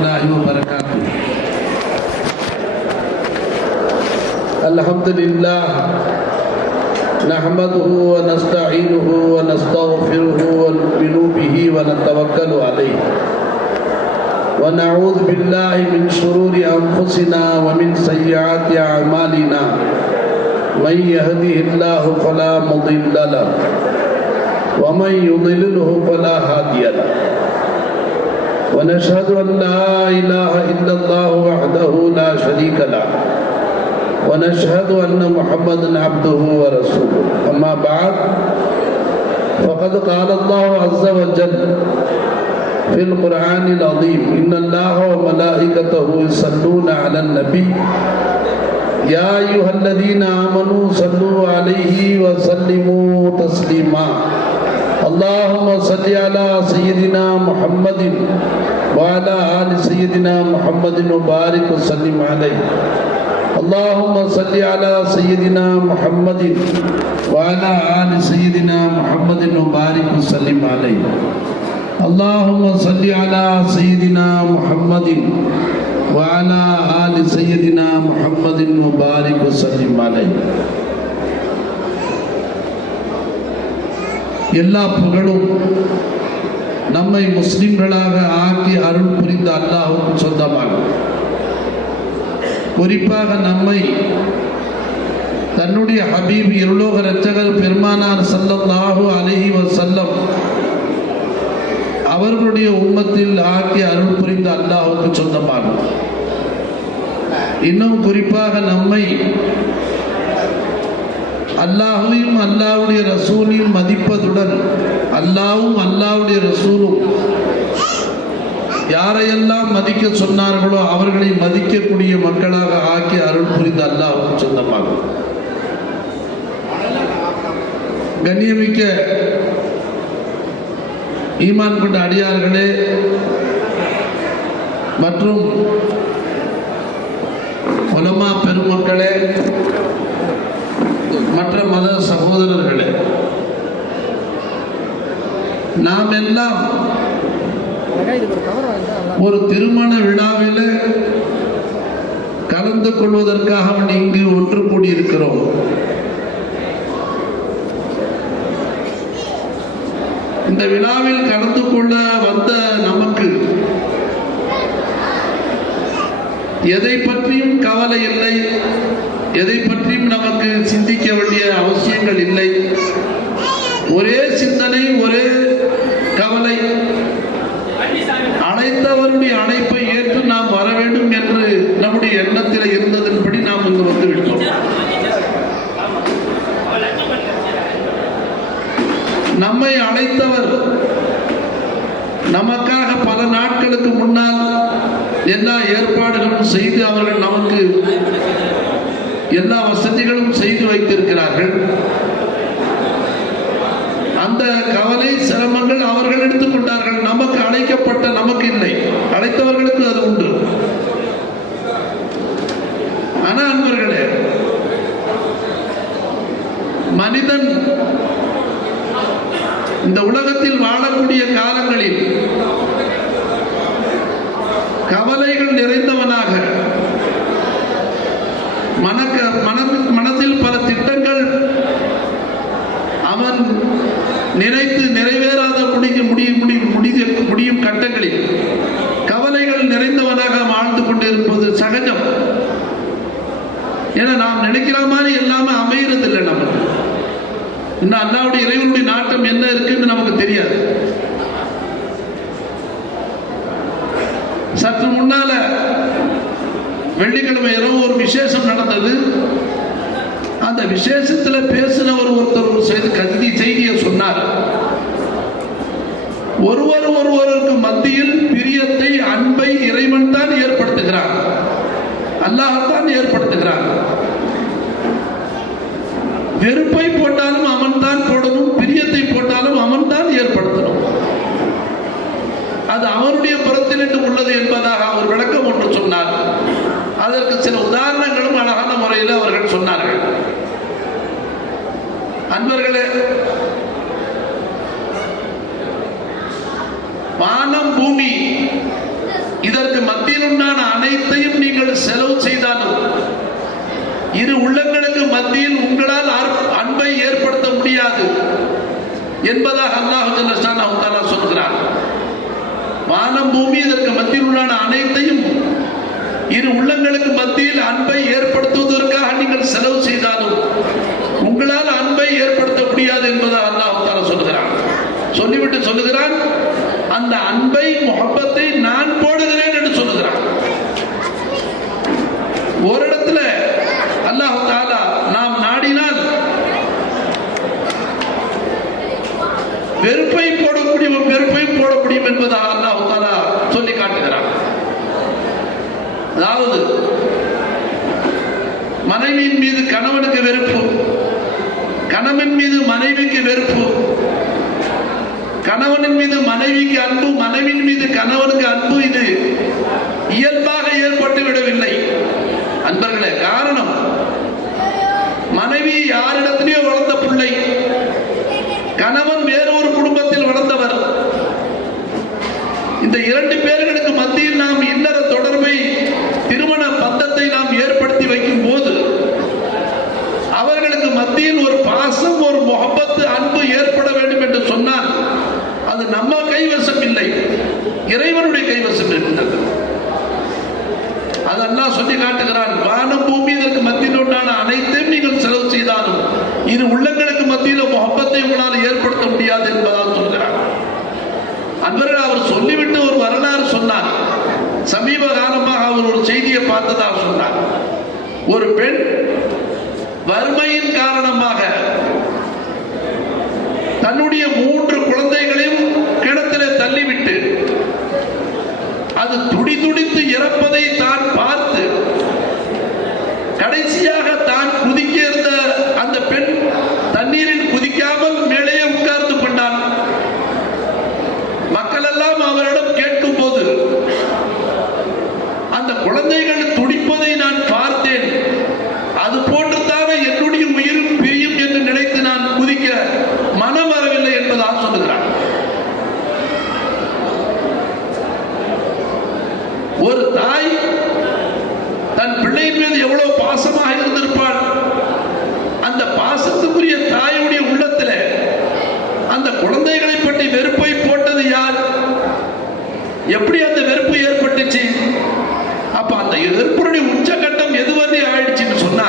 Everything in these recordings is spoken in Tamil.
الله وبركاته. الحمد لله نحمده ونستعينه ونستغفره ونؤمن به ونتوكل عليه ونعوذ بالله من شرور أنفسنا ومن سيئات أعمالنا من يهده الله فلا مضل له ومن يضلله فلا هادي له ونشهد أن لا إله إلا الله وحده لا شريك له ونشهد أن محمدا عبده ورسوله. أما بعد فقد قال الله عز وجل في القرآن العظيم إن الله وملائكته يصلون على النبي يا أيها الذين آمنوا صلوا عليه وسلموا تسليما. اللهم صل على سيدنا محمد وعلى آل سيدنا محمد وبارك وسلم عليه. اللهم صل على سيدنا محمد وعلى آل سيدنا محمد وبارك وسلم عليه. اللهم صل على سيدنا محمد وعلى آل سيدنا محمد وبارك وسلم عليه. எல்லா புகழும் நம்மை முஸ்லிம்களாக ஆக்கி அருள் புரிந்த அல்லாஹ்வுக்கு சொந்தமாகும். குறிப்பாக நம்மை தன்னுடைய ஹபீப் இருலோக இரட்சகர் பெருமானார் ஸல்லல்லாஹு அலைஹி வஸல்லம் அவர்களுடைய உம்மத்தில் ஆக்கி அருள் புரிந்த அல்லாஹ்வுக்கு சொந்தமாகும். இன்னும் குறிப்பாக நம்மை அல்லாஹையும் அல்லாஹ்வுடைய ரசூலையும் மதிப்பதுடன் அல்லாஹ்வும் அல்லாஹ்வுடைய ரசூலும் யாரையெல்லாம் மதிக்க சொன்னார்களோ அவர்களை மதிக்கக்கூடிய மக்களாக ஆக்கி அருள் புரிந்த அல்லாஹ்வுக்கு சொந்தமாகும். கண்ணியமிக்க ஈமான் கொண்ட அடியார்களே மற்றும் உலமா பெருமக்களே, மற்ற மத சகோதரர்களே, நாம் எல்லாம் ஒரு திருமண விழாவில் கலந்து கொள்வதற்காக இங்கு ஒன்று கூடியிருக்கிறோம். இந்த விழாவில் கலந்து கொள்ள வந்த நமக்கு எதை பற்றியும் கவலை இல்லை, எதை பற்றியும் நமக்கு சிந்திக்க வேண்டிய அவசியங்கள் இல்லை. ஒரே சிந்தனை, ஒரே கவலை, அழைத்தவருடைய அழைப்பை ஏற்று நாம் வர வேண்டும் என்று நம்முடைய எண்ணத்தில் இருந்ததன்படி நாம் இங்கு வந்துவிட்டோம். நம்மை அழைத்தவர் நமக்காக பல நாட்களுக்கு முன்னால் எல்லா ஏற்பாடுகளும் செய்து அவர்கள் நமக்கு எல்லா வசதிகளும் செய்து வைத்திருக்கிறார்கள். அந்த கவலை சிரமங்கள் அவர்கள் எடுத்துக்கொண்டார்கள். நமக்கு அழைக்கப்பட்ட நமக்கு இல்லை, அழைத்தவர்களுக்கு அது உண்டு. ஆனா அன்பர்களே, மனிதன் இந்த உலகத்தில் வாழக்கூடிய காலங்களில் கவலைகள் நிறைந்தவனாக, மனத்தில் பல திட்டங்கள் அவன் நினைத்து நிறைவேறாத முடியும் கட்டங்களில் கவலைகள் நிறைந்தவனாக வாழ்ந்து கொண்டிருப்பது சகஜம். ஏன்னா நாம் நினைக்கிற மாதிரி எல்லாமே அமையறதில்லை. நமக்கு இன்னும் அல்லாஹ்வுடைய இறைவனுடைய நாட்டம் என்ன இருக்குன்னு நமக்கு தெரியாது. சற்று முன்னால வெள்ளிக்கிழமை இரவு ஒரு விசேஷம் நடந்தது. அந்த விசேஷத்தில் பேசினவர் ஒருத்தர் ஒரு செய்தியை சொன்னார். ஒருவருக்கு மத்தியில் பிரியத்தை, அன்பை இறைவன் தான் ஏற்படுத்துகிறான், அல்லாஹ் தான் ஏற்படுத்துகிறான். வெறுப்பை போட்டாலும் அவன் தான் போடணும், பிரியத்தை போட்டாலும் அவன் தான் ஏற்படுத்தணும். அது அவருடைய புறத்தில் உள்ளது என்பதாக அவர் விளக்கம் ஒன்று சொன்னார். அதற்கு சில உதாரணங்களும் அழகான முறையில் அவர்கள் சொன்னார்கள். அன்பர்களே, வானம் பூமி இதற்கு மத்தியில் உண்டான அனைத்தையும் நீங்கள் செலவு செய்தாலும் இரு உள்ளங்களுக்கு மத்தியில் உங்களால் அன்பை ஏற்படுத்த முடியாது என்பதாக அல்லாஹ் ஜல்ல ஷானஹு தஆலா சொல்கிறார். வானம் பூமி இதற்கு மத்தியில் உண்டான அனைத்தையும் இரு உள்ளங்களுக்கு மத்தியில் அன்பை ஏற்படுத்துவதற்காக நீங்கள் செலவு செய்தாலும் உங்களால் அன்பை ஏற்படுத்த முடியாது என்பதாக அல்லாஹ் தஆலா சொல்கிறார். சொல்லிவிட்டு சொல்லுகிறான், அந்த அன்பை முஹப்பத்தை நான் போடுகிறேன் என்று சொல்லுகிறான். ஒரு இடத்துல அல்லாஹ் தஆலா நாம் நாடினால் வெறுப்பை போட முடியும் என்பதாக அல்லாஹ் தஆலா சொல்லி காட்டுகிறான். அதாவது மனைவியின் மீது கணவனுக்கு வெறுப்பு, கணவன் மீது மனைவிக்கு வெறுப்பு, கணவனின் மீது மனைவிக்கு அன்பு, மனைவியின் மீது கணவனுக்கு அன்பு, இது இயல்பாக ஏற்பட்டு விடவில்லை அன்பர்களே. காரணம், மனைவி யாரிடத்திலேயோ வளர்ந்த பிள்ளை, கணவன் வேறொரு குடும்பத்தில் வளர்ந்தவர். இந்த இரண்டு பேர்களுக்கு மத்தியில் நாம் இல்லற தொடர்பை, திருமண பந்தத்தை நாம் ஏற்படுத்தி வைக்கும் போது அவர்களுக்கு மத்தியில் ஒரு பாசம், ஒரு முஹப்பத்து, அன்பு ஏற்பட வேண்டும் என்று சொன்னால் அது நம்ம கைவசம் இல்லை, இறைவனுடைய கைவசம் இருக்கின்றது. அது அல்லாஹ் சொல்லி காட்டுகிறான். வானம் பூமி இதற்கு மத்தியில் உண்டான அனைத்தையும் நீங்கள் செலவு செய்தாலும் இரு உள்ளங்களுக்கு மத்தியில் முஹப்பத்தை உங்களால் ஏற்படுத்த முடியாது என்பதாக சொல்கிறார். அன்பர்கள், அவர் சொல்லிவிட்டு ஒரு வரலாறு சொன்னார். சமீப காலமாக அவர் ஒரு செய்தியை பார்த்ததாக சொன்னார். ஒரு பெண் வறுமையின் காரணமாக தன்னுடைய 3 குழந்தைகளையும் கிணத்திலே தள்ளிவிட்டு அது துடிதுடித்து இறப்பதை தான் பார்த்து கடைசியாக தான் குதிக்க இருந்த அந்த பெண் தண்ணீரில் குதிக்காமல் மேலே உட்கார்ந்து கொண்டான். மக்கள் எல்லாம் அவரிடம் கேட்கும் போது, அந்த குழந்தைகள் துடிப்பதை நான் பார்த்தேன், அது போன்றுதானே என்னுடைய உயிரும் பிரியும் என்று நினைத்து நான் குதிக்க மனம் வரவில்லை என்பதாக சொல்லுகிறார். ஒரு தாய் தன் பிள்ளையின் மீது எவ்வளவு பாசமாக இருந்திருப்பாள். அந்த பாசத்துக்குரிய தாயுடைய உள்ளத்தில் அந்த குழந்தைகளை பற்றி வெறுப்பை போட்டது யார்? எப்படி அந்த வெறுப்பு ஏற்பட்டுச்சு? அப்ப அந்த வெறுப்புடைய உச்சகட்டம் எதுவரை ஆயிடுச்சுன்னு சொன்னா,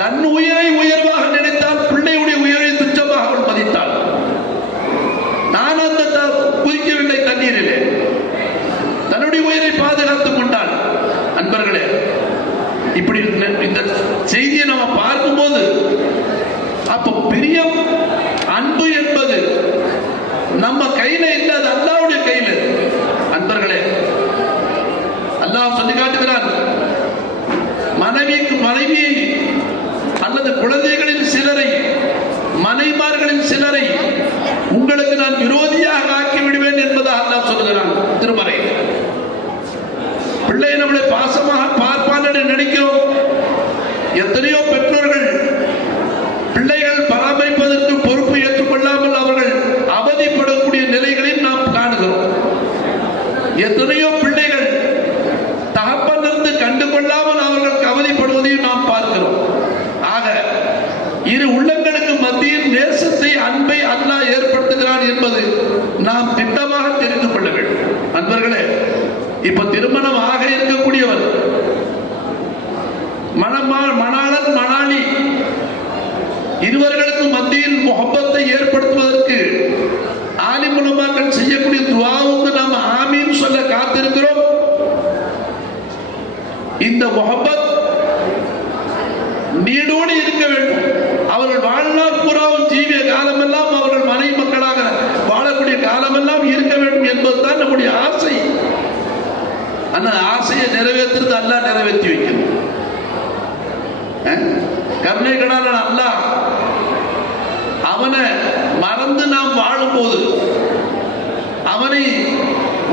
தன் உயிரை உயர்வாக நினைத்தால் பிள்ளையுடைய உயிரை துச்சமாக அவள் மதித்தாள். நான் அந்த குதிக்கவில்லை தண்ணீரிலே, தன்னுடைய உயிரை பாதுகாத்துக் கொண்டாள். அன்பர்களே, இப்படி இந்த செய்தியை நம்ம பார்க்கும்போது அப்ப பிரியம், அன்பு என்பது நம்ம கையில இல்லை, அது அல்லாஹ்வுடைய கையில. அன்பர்களே, அல்லாஹ் சொல்லி காட்டுகிறான், மனைவியை அல்லது குழந்தைகளின் சிலரை, மனைமார்களின் சிலரை உங்களுக்கு நான் விரோதியாக ஆக்கி விடுவேன் என்பதாக அல்லாஹ் சொல்கிறான் திருமறை. பிள்ளை நம்மளை பாசமாக பார்ப்பான் என்று நினைக்கிறோம். எத்தனையோ பெற்றோர்கள் பிள்ளைகள் பராமரிப்பதற்கு பொறுப்பு ஏற்றுக்கொள்ளாமல் அவர்கள் அவதிப்படக்கூடிய நிலைகளில் நாம் காணுகிறோம். எத்தனையோ பிள்ளைகள் தகப்பனிருந்து கண்டுகொள்ளாமல் அவர்கள் கவலைப்படுவதையும் நாம் பார்க்கிறோம். ஆக இரு உள்ளங்களுக்கு மத்தியில் நேசத்தை, அன்பை அல்லாஹ் ஏற்படுத்துகிறான் என்பது நாம் திட்டமாக தெரிந்து கொள்ள வேண்டும். அன்பர்களே, இப்ப திருமணம் ஆக இருக்கக்கூடியவர், மணாளன் மணாளி இருவர்களுக்கு மத்தியில் முஹப்பத்தை ஏற்படுத்துவதற்கு ஆலிம் உலமாக்கள் செய்யக்கூடிய துஆவுக்கு நாம் ஆமீன் சொல்ல காத்திருக்கிறோம். இந்த முஹப்பத் நீடோடு இருக்க வேண்டும். அவர்கள் வாழ்நாள் பூராவும் ஜீவிய காலமெல்லாம் அவர்கள் மனை மக்களாக வாழக்கூடிய காலமெல்லாம் இருக்க வேண்டும் என்பதுதான் நம்முடைய ஆசை. அந்த ஆசையை நிறைவேற்றுறது அல்லாஹ் நிறைவேற்றி வைக்கணும். கருணை கடனாளன் அல்லாஹ் அவனை மறந்து நாம் வாழும்போது, அவனை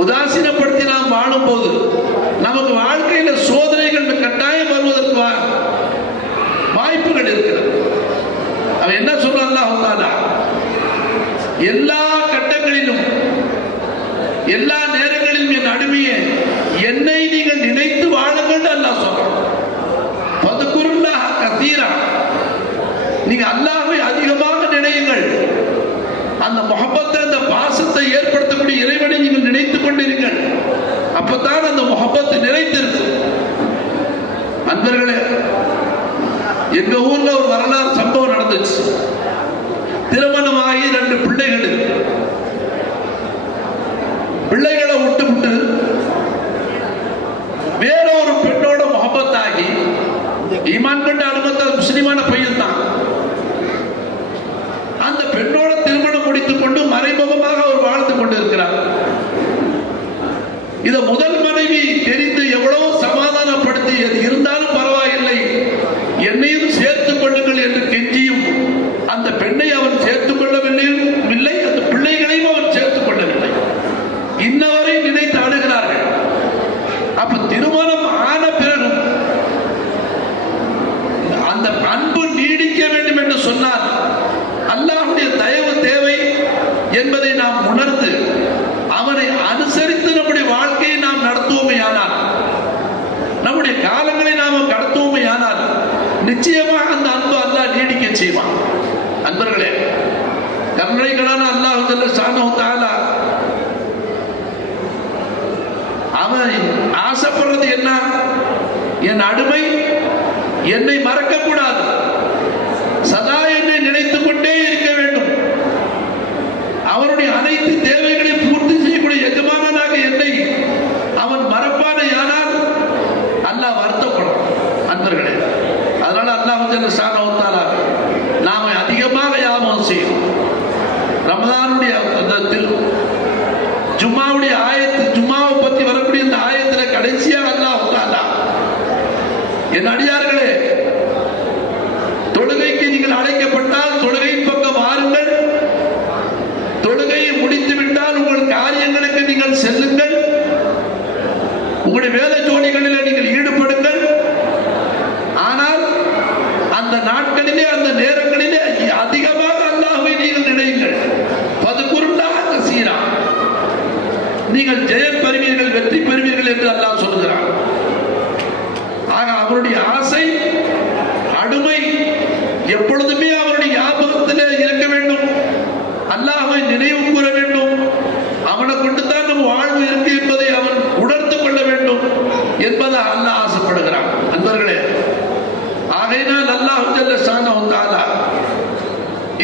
உதாசீனப்படுத்தி நாம் வாழும்போது நமக்கு வாழ்க்கையில சோதனைகள் கட்டாயம் வருவதற்கு வாய்ப்புகள் இருக்கிறது. அவன் என்ன சொல்றான்? அல்லாஹ் தஆலா எல்லா கட்டங்களிலும் எல்லா நேரங்களிலும் என் அடிமை முகப்பத்து நிறைந்திருக்கும். அன்பர்களே, எங்க ஊர்ல ஒரு வரலாறு சம்பவம் நடந்துச்சு. திருமணமாகி 2 பிள்ளைகள். பிள்ளைகளை விட்டு வேற ஒரு பெண்ணோட முகப்பத்தாகி, ஈமான் கொண்ட அனுமதி முஸ்லிமான பையன் தான், அந்த பெண்ணோட திருமணம் முடித்துக் கொண்டு மறைமுகமாக அவர் வாழ்ந்து கொண்டிருக்கிறார். இத முதல் மனைவி தெரிந்து எவ்வளவு சமாதானப்படுத்தி, அது இருந்தாலும் பரவாயில்லை, என்னையும் சேர்த்துக் கொள்ளுங்கள் என்று கெஞ்சியும் அந்த பெண்ணை அவன் சேர்த்துக் கொள்ளவில்லை, அந்த பிள்ளைகளையும் அவன் சேர்த்துக் கொள்ளவில்லை. இன்னவரை நினைத்து அழுகிறார்கள். அப்ப திருமணம் ஆன பிறகும் அந்த அன்பு நீடிக்க வேண்டும் என்று சொன்னார். அல்லாஹ்வுடைய தயவு தேவை என்பதை நாம் உணர்ந்து அவனை அனுசரித்து நம்முடைய வாழ்க்கையை நாம் நடத்துவோமையானால், நம்முடைய காலங்களை நாம் கடத்துவோமையானால் நிச்சயமாக அந்த அன்பு அல்லாஹ் நீடிக்க செய்வான். அன்பர்களே, கருணைகளான அல்லாஹ் ஜல்ல ஷானஹு தஆலா அவன் ஆசைப்படுறது என்ன? என் அடிமை என்னை மறக்க கூடாது, சதா என்னை நினைத்துக் கொண்டே இருக்க வேண்டும். அவனுடைய அனைத்து தேவைகளையும் பூர்த்தி செய்யக்கூடிய எஜமானனாக என்னை அவன் மறப்பானையானால் அல்லாஹ் வருத்தப்படும். அன்பர்களே, அதனால அல்லாஹ் ஜல்ல ஷானஹு தஆலா நாம அதிகமாக யாபகம் செய்யணும். ரமதானுடைய ஜும்மாவுடைய ஆயத்து, ஜும்மாவை பற்றி வரக்கூடிய இந்த ஆயத்தில் கடைசியாக அல்லாஹ் தஆலா, என் அடியார்களே, தொழுகைக்கு நீங்கள் அழைக்கப்பட்டால் தொழுகையின் பக்கம் வாருங்கள், தொழுகையை முடித்து விட்டால் உங்கள் காரியங்களுக்கு நீங்கள் செல்லுங்கள், உங்களுடைய வேலை ஜோலிகளில் நீங்கள் ஈடுபடுங்கள். ஆனால் அந்த நாட்களிலே, அந்த நேரங்களிலே அதிகமாக அல்லாஹ்வை நீங்கள் நினையுங்கள். பதுகுருல்லாஹ கஸீரா, நீங்கள் ஜெயம் பெறுவீர்கள், வெற்றி பெறுவீர்கள் என்று அல்லாஹ் சொல்கிறார். ஆக அவருடைய ஆசை, அடிமை எப்பொழுதுமே அவருடைய ஞாபகத்திலே இருக்க வேண்டும், அல்லாஹ்வை நினைவு கூற வேண்டும், அவனை கொண்டுதான் நம் வாழ்வு இருக்கு என்பதை அவன் உணர்ந்து கொள்ள வேண்டும் என்பதை அல்லாஹ் ஆசைப்படுகிறான். அன்பர்களே, ஆகையினால் அல்லாஹ் ஜல்ல ஷானஹு தஆலா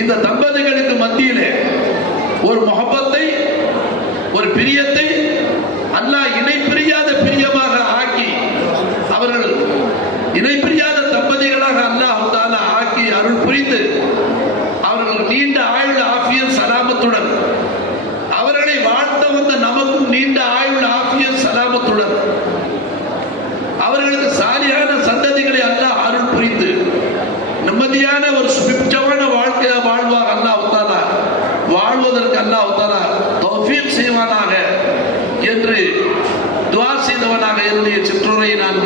இந்த தம்பதிகளுக்கு மத்தியிலே ஒரு முஹப்பத்தை, ஒரு பிரியத்தை அல்லாஹ் இணை பிரியாத பிரியமாக ஆக்கி, அவர்கள் இணை பிரியாத தம்பதிகளாக அல்லாஹ் தஆலா ஆக்கி அருள் புரிந்து அவர்கள் நீண்ட ஆயுள் ஆஃபியத் சலாமத்துடன், அவர்களை வாழ்த்த வந்த நமக்கும் நீண்ட ஆயுள் ஆஃபியத் சலாமத்துடன் அவர்களுக்கு சாலியான சந்ததிகளை அல்லாஹ் அருள் புரிந்து நிம்மதியான ஒரு சுபிட்சமான வாழ்க்கையை வாழ்வாக அல்லாஹ் தஆலா வாழ்வதற்கு அல்லாஹ் தஆலா தௌஃபீக் செய்வானாக என்று துஆ செய்தவனாக என்னுடைய சிற்றுரையை நான்